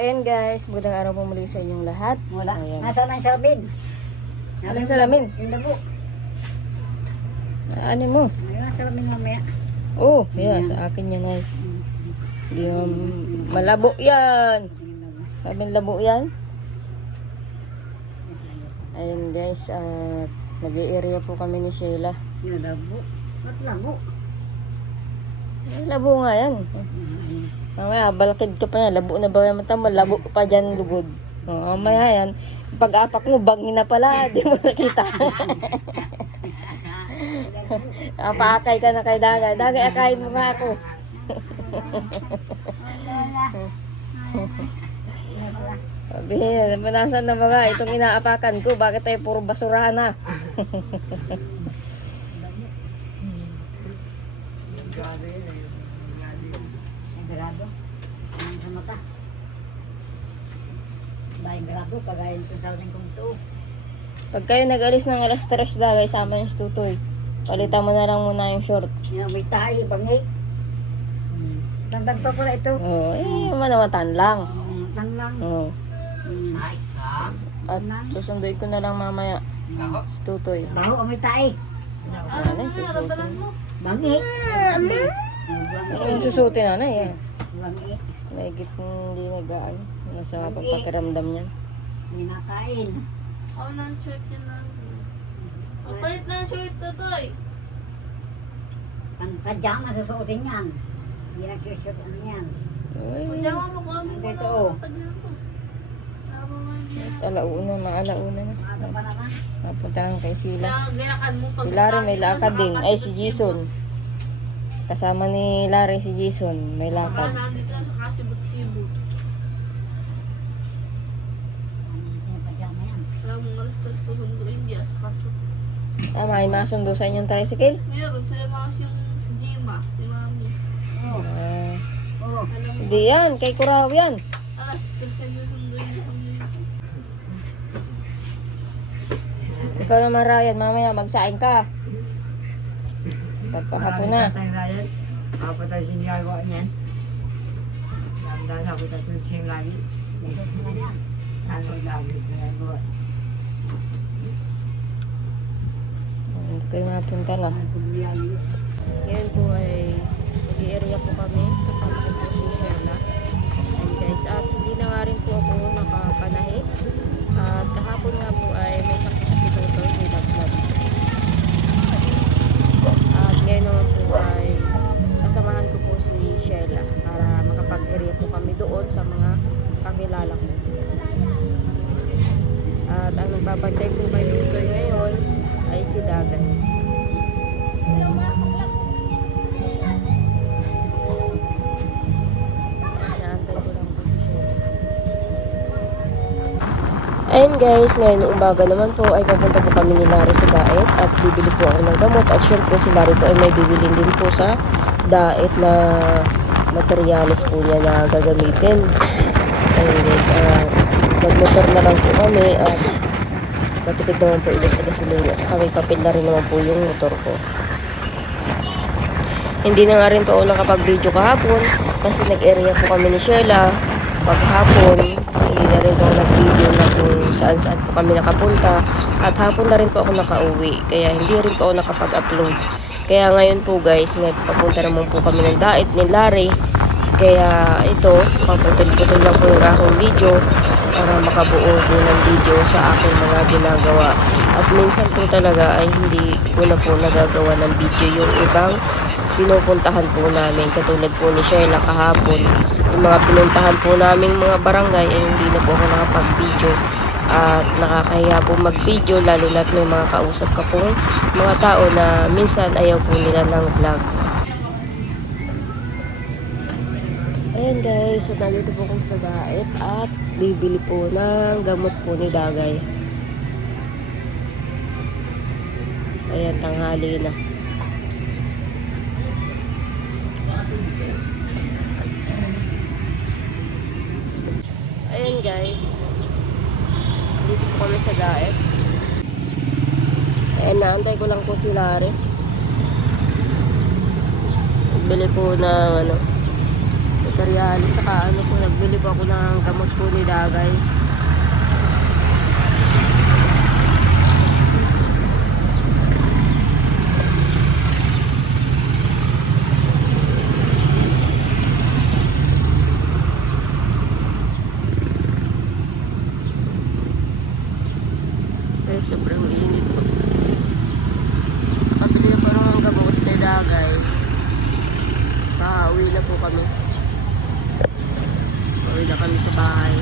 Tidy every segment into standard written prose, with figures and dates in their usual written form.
Ayan guys, magandang araw po muli sa inyong lahat. Wala. Ayan. Nasaan ang salamin? Anong salamin? Yung labo. Ano mo? Ayun ang salamin mamaya. Oh, yeah, sa akin yan ay. Hindi malabo yan. Sabing labo yan. Ayan guys, mag-i-area po kami ni Sheila. Yung labo. Ba't labo? Labo nga yan. Mamaya, balakid ka pa yan. Labo na ba yung mata mo? Labo pa dyan lugod. Mamaya yan. Pag-apak mo, bangin na pala. Di mo nakita. Paakay ka na kay Dagay. Dagay, akayin mo nga ako. Sabi, nasaan na mga itong inaapakan ko? Bakit tayo puro basurahan na? Grado. Ang sa mata. Dahil grado, kagaya nito sa ating kong ito. Pag kayo nag-alis ng alas 3 Dagay, sama yung tutoy. Palitan mo na lang muna yung short. Yan, may tayo, bangi. Tandang pa pala ito. Manamatan lang. Tandang. Oo. At susunduin ko na lang mamaya si tutoy. Baho, may tayo. Nanay, susutin. Bangi. Ang susutin nanay, eh. Bangi. Mahigit hindi nagaan. Nasa pampakiramdam niyan. May nakain. Ako ng short yun na. Papalit na ang short to, Toy. Ang pajama susuotin yan. Hindi na short ano yan. Pajama mo ko. Ito, oh. Alauna, maalauna na. Ano pa naman? Napunta lang kay Sheila. Gayakan mo pag Si Larry may lakad din. Ay, si Jason. Kasama ni Larry si Jason. May lakad. Nandito sa kasibot-sibot. Yung pajama yan. Alam mo, alas 3 susunduin diya sa kanto. May masundo sa inyong tricycle? Meron sila mga si Jima, si Mami. Oh, oh. Alam mo, Hindi yan. Kay Kuraw yan. alas 3 ay susunduin niya kami. Ikaw naman, Ryan. Mamaya magsaing ka. Pagkahapon na. Sa Ryan, apa tayo sinagawa niyan? Dahan ako tayo siyang lagi. Ano lagi ginagawa? Hindi kayo mapunta na. Ngayon po ay mag-i-area po kami. Kasama ko po si Sheila. And guys, at hindi na nga rin po ako nakapanahi. At kahapon nga po ay may sakit si Toto. May naglag. At ngayon naman po ay kasamahan ko po si Sheila para makapag-area po kami doon sa mga kakilala ko. At ang nagbabantay po kay Lutoy ngayon ay si Dagay. Inaantay ko lang po si Sheila. Ayun guys, ngayon umaga naman po ay papunta po kami ni Larry sa Daet at bibili po ako ng gamot at syempre si Larry po ay may bibilin din po sa Daet na materyales po niya na gagamitin. Ayun guys, nagmotor na lang po kami at matipid naman po ito sa gasolina at saka may papel na rin naman po yung motor ko. Hindi na nga rin po ako nakapag-video kahapon kasi nag-area po kami ni Sheila paghapon. Hindi na rin po ako nag-video na kung saan-saan po kami nakapunta at hapon na rin po ako nakauwi kaya hindi rin po ako nakapag-upload. Kaya ngayon po guys, papunta naman po kami ng Daet ni Larry. Kaya ito, paputol-putol lang po yung aking video para makabuo po ng video sa aking mga ginagawa. At minsan po talaga ay hindi ko na po nagagawa ng video yung ibang pinupuntahan po namin. Katulad po ni Sheila kahapon, yung mga pinuntahan po naming mga barangay ay hindi na po ako nakapag-video. At nakakahiya po mag-video lalo na't may mga kausap ka pong mga tao na minsan ayaw po nila ng vlog. Ayan guys, so nandito po kami sa Daet at bibili po ng gamot po ni Dagay. Ayan, tanghali na. Ayan guys, dito po kami sa Daet. Ayan, naantay ko lang po si Larry. Bili po ng materialis, saka ano po, nagbili po ako ng gamot po ni Dagay. Ay, sobrang init po. Nakabili pa rin ang gamot ni Dagay. Pauwi na po kami. Pauwi na kami sa bahay.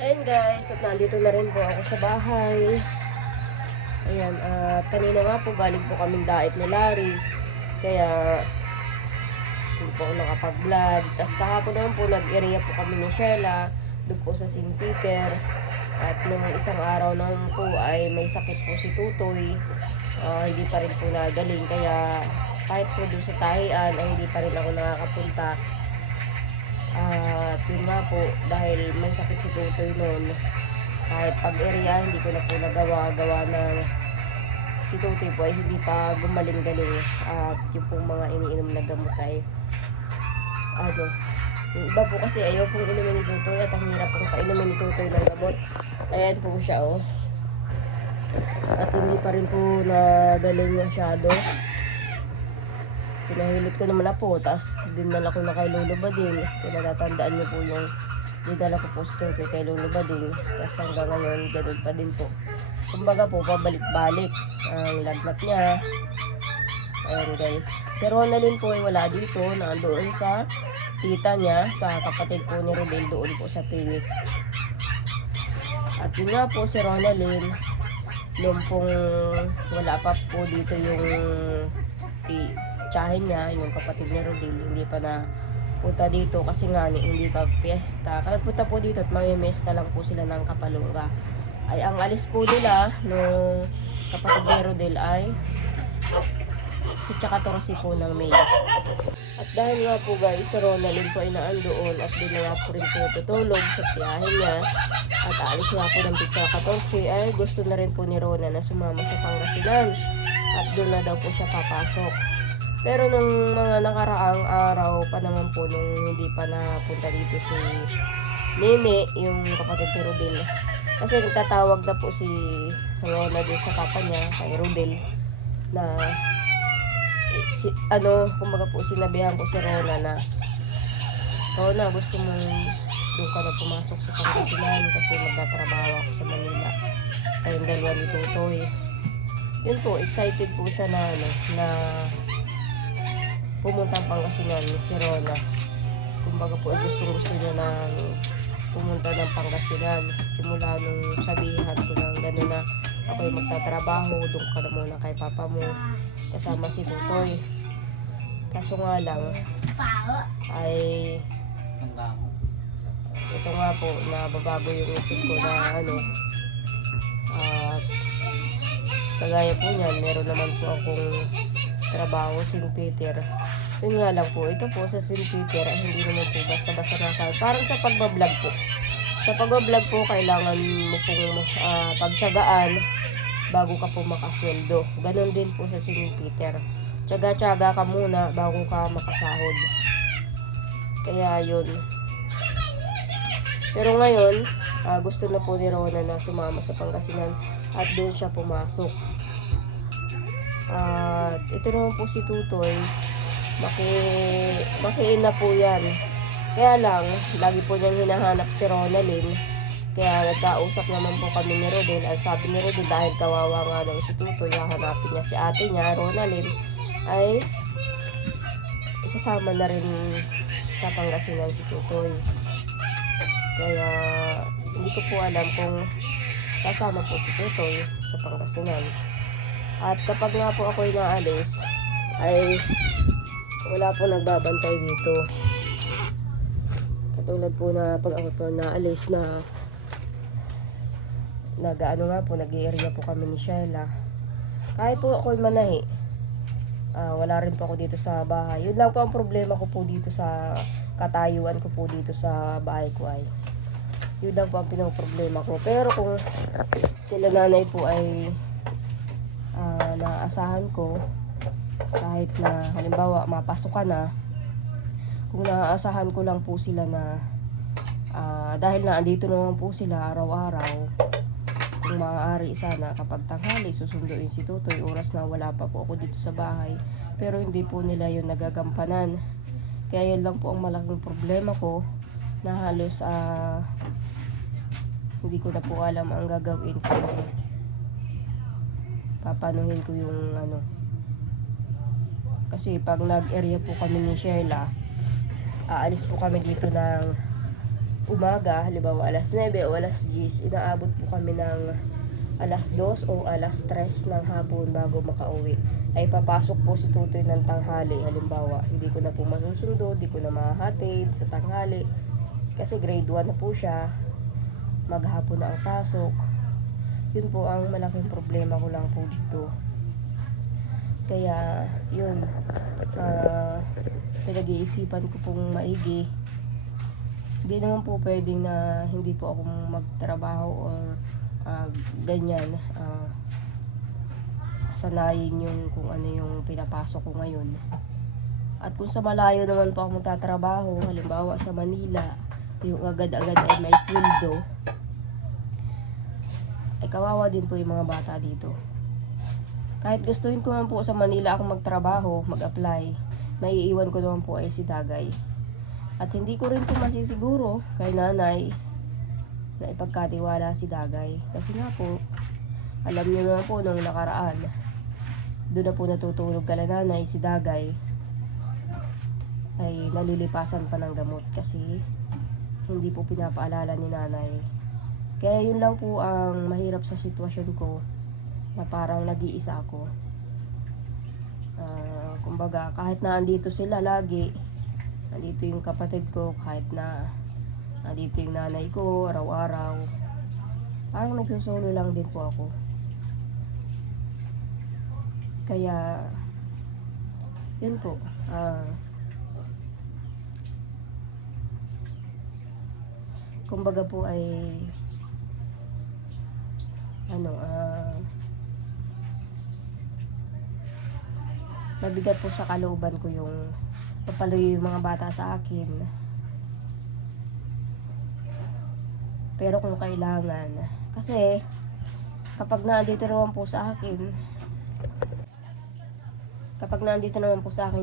Ayan guys, at nandito na rin po ako sa bahay. Ayan, at kanina nga po galing po kaming dait ni Larry. Kaya hindi po ako nakapag-vlog. Tapos kahapon naman po nag-area po kami ni Sheila doon po sa St. Peter. At nung isang araw naman po ay may sakit po si Tutoy. Hindi pa rin po nagaling, kaya kahit po doon sa tahian ay hindi pa rin ako nakakapunta. At yun nga po, dahil may sakit si Tutoy noon, kahit pag-area hindi ko na po gawa na si Tutoy po ay hindi pa gumaling-galing. At yung pong mga iniinom na gamot ay yung iba po kasi ayaw pong inumin ni Tutoy at ang hirap pong painumin ni Tutoy ng gamot. Ayan po siya At hindi pa rin po nagaling masyado. Pinahilot ko naman na po, tapos dinala ko na kay Lolo Bading. Pinatatandaan niyo po yung dinala ko po si Tutoy kay Lolo Bading. Tapos hanggang ngayon, ganun pa din po. Kumbaga po, pabalik-balik ang lagnat niya. Ayan guys. Si Ronaldin po ay wala dito, nandoon sa tita niya, sa kapatid po ni Rodel doon po sa Pilit. At yun nga po si Ronaldin, noong pong wala pa po dito yung tiyahin niya, yung kapatid ni Rodel, hindi pa na punta dito kasi nga hindi pa piyesta. Kaya punta po dito at mamimiesta lang po sila ng Kapalungga. Ay ang alis po nila nung kapatid ni Rodel ay tsaka 14 po ng May. At dahil nga po guys, si Ronaldin po ay naandoon at doon nga po rin po tutulog sa tiyahin niya. At aalis nga po ng pitsa 14 ay gusto na rin po ni Rona na sumama sa Pangasinan. At doon na daw po siya papasok. Pero nung mga nakaraang araw pa naman po nung hindi pa napunta dito si Nene, yung kapatid ni Rodel. Kasi nagtatawag na po si Rona doon sa papa niya, kay Rodel, na kumbaga po sinabihan ko si Rona na Rona, gusto mong doon ka na pumasok sa Pangasinan kasi magtatrabaho ako sa Manila. Kayong dalawa ni Tutoy. Yun po, excited po siya na pumunta ang Pangasinan si Rona. Kumbaga po, gusto niya na pumunta ng Pangasinan. Simula nung sabihan ko ng gano'n na ako'y magtatrabaho, doon ka na muna kay papa mo kasama si Tutoy. Kaso nga lang ay ito nga po, nababago yung isip ko na at kagaya po niyan, meron naman po akong trabaho sa St. Peter. Yun nga lang po, ito po sa St. Peter ay hindi naman po basta-basta nasa. Parang sa pagbablog po. Sa pagbablog po, kailangan mo pong pagtsagaan bago ka po makasweldo. Ganon din po sa St. Peter. Tsaga-tsaga ka muna bago ka makasahod. Kaya yun. Pero ngayon, gusto na po ni Rona na sumama sa Pangasinan at doon siya pumasok. At ito naman po si Tutoy, makiin na po yan. Kaya lang, lagi po niyang hinahanap si Ronaldin. Kaya nagkausap naman po kami ni Rodel. At sabi ni Rodel, dahil kawawa nga daw si Tutoy, hahanapin niya si ate niya, Ronaldin, ay isasama na rin sa Pangasinan si Tutoy. Kaya hindi ko po alam kung sasama po si Tutoy sa Pangasinan. At kapag nga po ako'y naalis, ay wala po nagbabantay dito. Katulad po na pag ako po naalis nag-i-area po kami ni Sheila. Kahit po ako'y manahi, wala rin po ako dito sa bahay. Yun lang po ang problema ko po dito sa katayuan ko po dito sa bahay ko ay. Yun lang po ang pinang-problema ko. Pero kung sila nanay po ay naasahan ko, kahit na halimbawa mapasok ka na, kung naaasahan ko lang po sila na dahil na andito naman po sila araw-araw, kung maaari sana kapag tanghali susunduin si Tutoy oras na wala pa po ako dito sa bahay, pero hindi po nila yun nagagampanan. Kaya yun lang po ang malaking problema ko, na halos hindi ko na po alam ang gagawin ko, papanuhin ko yung ano. Kasi pag nag-area po kami ni Sheila, aalis po kami dito ng umaga, halimbawa alas 9 o alas 10, inaabot po kami ng alas 2 o alas 3 ng hapon bago makauwi. Ay papasok po si Tutoy ng tanghali, halimbawa hindi ko na po masusundo, hindi ko na mahahatid sa tanghali kasi grade 1 na po siya, maghapon na ang pasok. Yun po ang malaking problema ko lang po dito. Kaya yun, pinag-iisipan ko pong maigi. Hindi naman po pwedeng na hindi po ako magtrabaho or ganyan, sanayin yung kung ano yung pinapasok ko ngayon. At kung sa malayo naman po ako magtatrabaho, halimbawa sa Manila, yung agad-agad ay may sweldo, ay kawawa din po yung mga bata dito. Kahit gustuin ko naman po sa Manila ako magtrabaho, mag-apply, maiiwan ko naman po ay si Dagay. At hindi ko rin po masisiguro kay nanay na ipagkatiwala si Dagay. Kasi nga po, alam niyo naman po nung nakaraan, doon na po natutulog kala nanay si Dagay, ay nalilipasan pa ng gamot kasi hindi po pinapaalala ni nanay. Kaya yun lang po ang mahirap sa sitwasyon ko, na parang nag-iisa ako. Kumbaga, kahit na andito sila lagi, andito yung kapatid ko, kahit na andito yung nanay ko araw-araw, parang nagsusolo lang din po ako. Kaya yun po, kumbaga po ay mabigat po sa kalooban ko yung papaloy yung mga bata sa akin. Pero kung kailangan, kasi kapag nandito naman po sa akin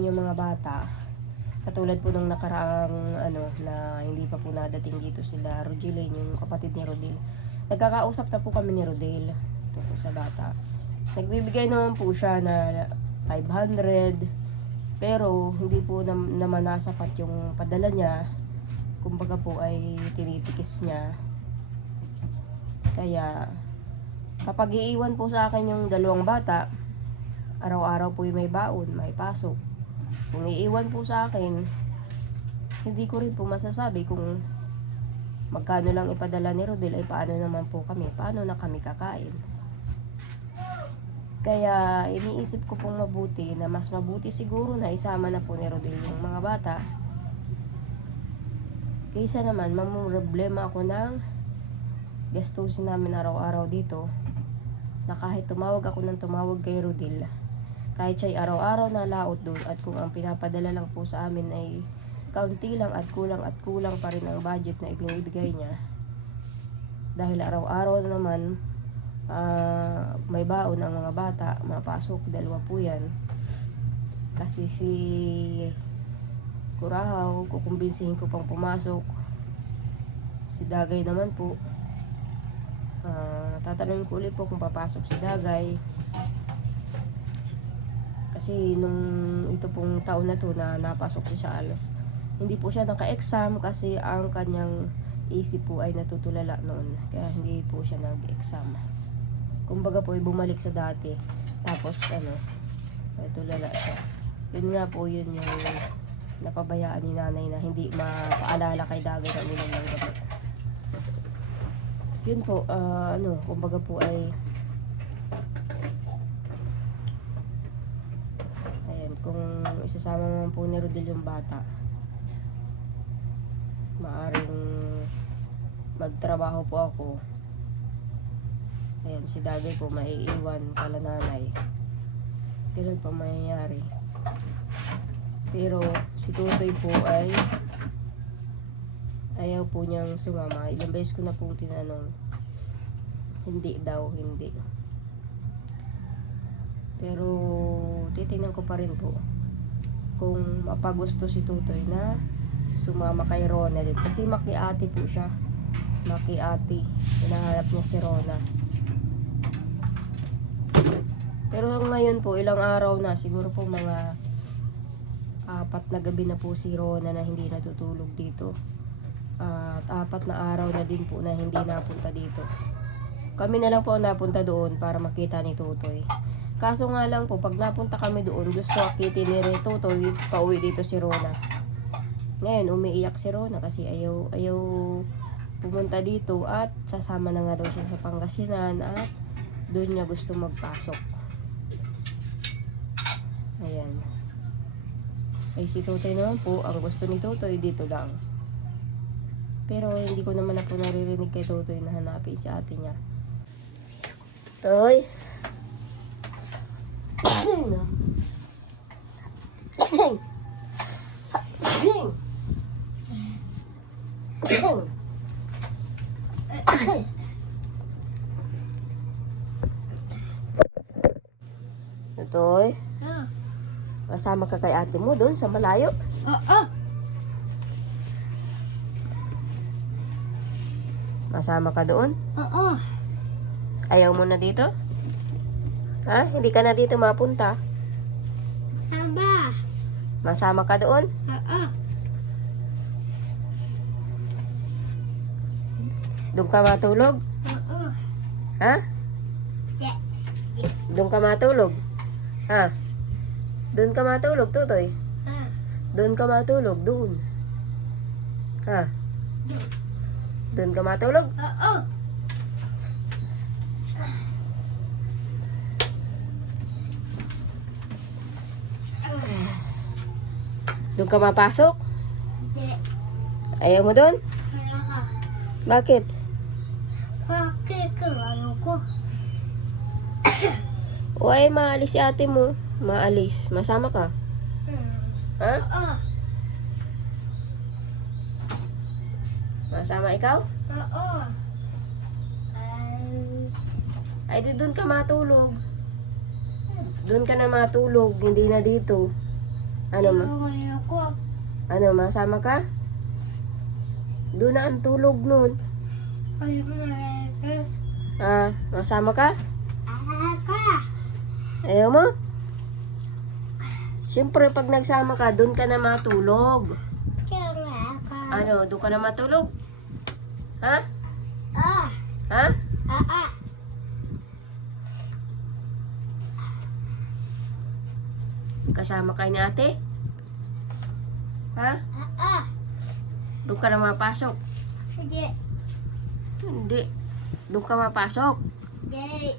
yung mga bata, katulad po nung nakaraang na hindi pa po nadating dito sila Rogeline, yung kapatid ni Rodel, nagkakausap na po kami ni Rodel tungkol sa bata. Nagbibigay naman po siya na 500, pero hindi po naman nasapat yung padala niya. Kumbaga po ay tinitikis niya. Kaya kapag iiwan po sa akin yung dalawang bata, araw-araw po yung may baon, may pasok. Kung iiwan po sa akin, hindi ko rin po masasabi kung magkano lang ipadala ni Rodel, ay paano naman po kami, paano na kami kakain. Kaya iniisip ko pong mabuti na mas mabuti siguro na isama na po ni Rodel yung mga bata, kaysa naman mamumroblema ako ng gastusin namin araw-araw dito, na kahit tumawag ako ng tumawag kay Rodel, kahit siya'y araw-araw na laot doon, at kung ang pinapadala lang po sa amin ay kaunti lang at kulang pa rin ang budget na ibinibigay niya, dahil araw-araw na naman may baon ang mga bata, mapasok, dalawa po yan. Kasi si Kurahaw, kukumbinsihin ko pang pumasok. Si Dagay naman po, tatanungin ko ulit po kung papasok si Dagay. Kasi nung ito pong taon na to na napasok siya alas, hindi po siya naka-exam kasi ang kanyang isip po ay natutulala noon. Kaya hindi po siya nag-exam. Kumbaga po ay bumalik sa dati. Tapos natulala siya. Yun nga po, yun yung napabayaan ni nanay na hindi mapaalala kay Dagay na uminom ng gamot. Yun po, kumbaga po ay ayan, kung isasama naman po ni Rodel yung bata, maaring magtrabaho po ako. Ayan, si Dagay po maiiwan kala nanay. Ganun pa mangyayari. Pero si si Tutoy po ay ayaw po niyang sumama. Ilang beses ko na po tinanong. Hindi daw, hindi. Pero titingnan ko pa rin po kung mapagusto si Tutoy na sumama kay Rona din. Kasi makiati po siya. Makiati. Hinahanap niya si Rona. Pero ngayon po, ilang araw na, siguro po mga 4 na gabi na po si Rona na hindi natutulog dito. At 4 na araw na din po na hindi napunta dito. Kami na lang po ang napunta doon para makita ni Tutoy. Kaso nga lang po, pag napunta kami doon, gusto akitin ni Tutoy, pauwi dito si Rona. Ngayon, umiiyak si Rona kasi ayaw pumunta dito at sasama na nga daw siya sa Pangasinan at doon niya gusto magpasok. Ayan. Ay si Tutoy naman po, ang gusto ni Tutoy dito lang. Pero hindi ko naman ako naririnig kay Tutoy na hanapin si ate niya. Toy! Tutoy, Ah. masama ka kay ate mo doon sa malayo. Oo. Masama ka doon? Oo. Ayaw mo na dito? Ha? Hindi ka na dito mapunta? Aba. Masama ka doon? Oo. Doon ka matulog? Oo. Ha? Yeah. Doon ka matulog? Ha? Doon ka matulog, Tutoy? Ah. Doon ka matulog, doon. Ha? Doon ka matulog? Oo. Doon ka mapasok? Hindi. Ayaw mo doon? Wala ka. Bakit? Bakit ka? Ano ko? O ay, maalis si ate mo. Maalis. Masama ka? Ha? Oo. Masama ikaw? Oo. Ay, di doon ka matulog. Doon ka na matulog, hindi na dito. Ano ma? Ano ko? Ano, masama ka? Doon na ang tulog nun. Ayaw mo na. Ah, masama ka? Ka. Ayaw mo? Siyempre, pag nagsama ka, doon ka na matulog. Kaya ka. Ano, doon ka na matulog? Ha? Ah. Ha? Ah. Kasama kayo ni ate? Ha? Ah. Doon ka na mapasok? Hindi. Hindi. Doon ka mapasok? Hindi.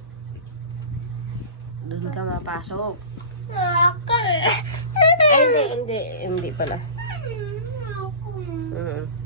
Doon ka mapasok? Ako. Ay, hindi pala. Ako. Mm.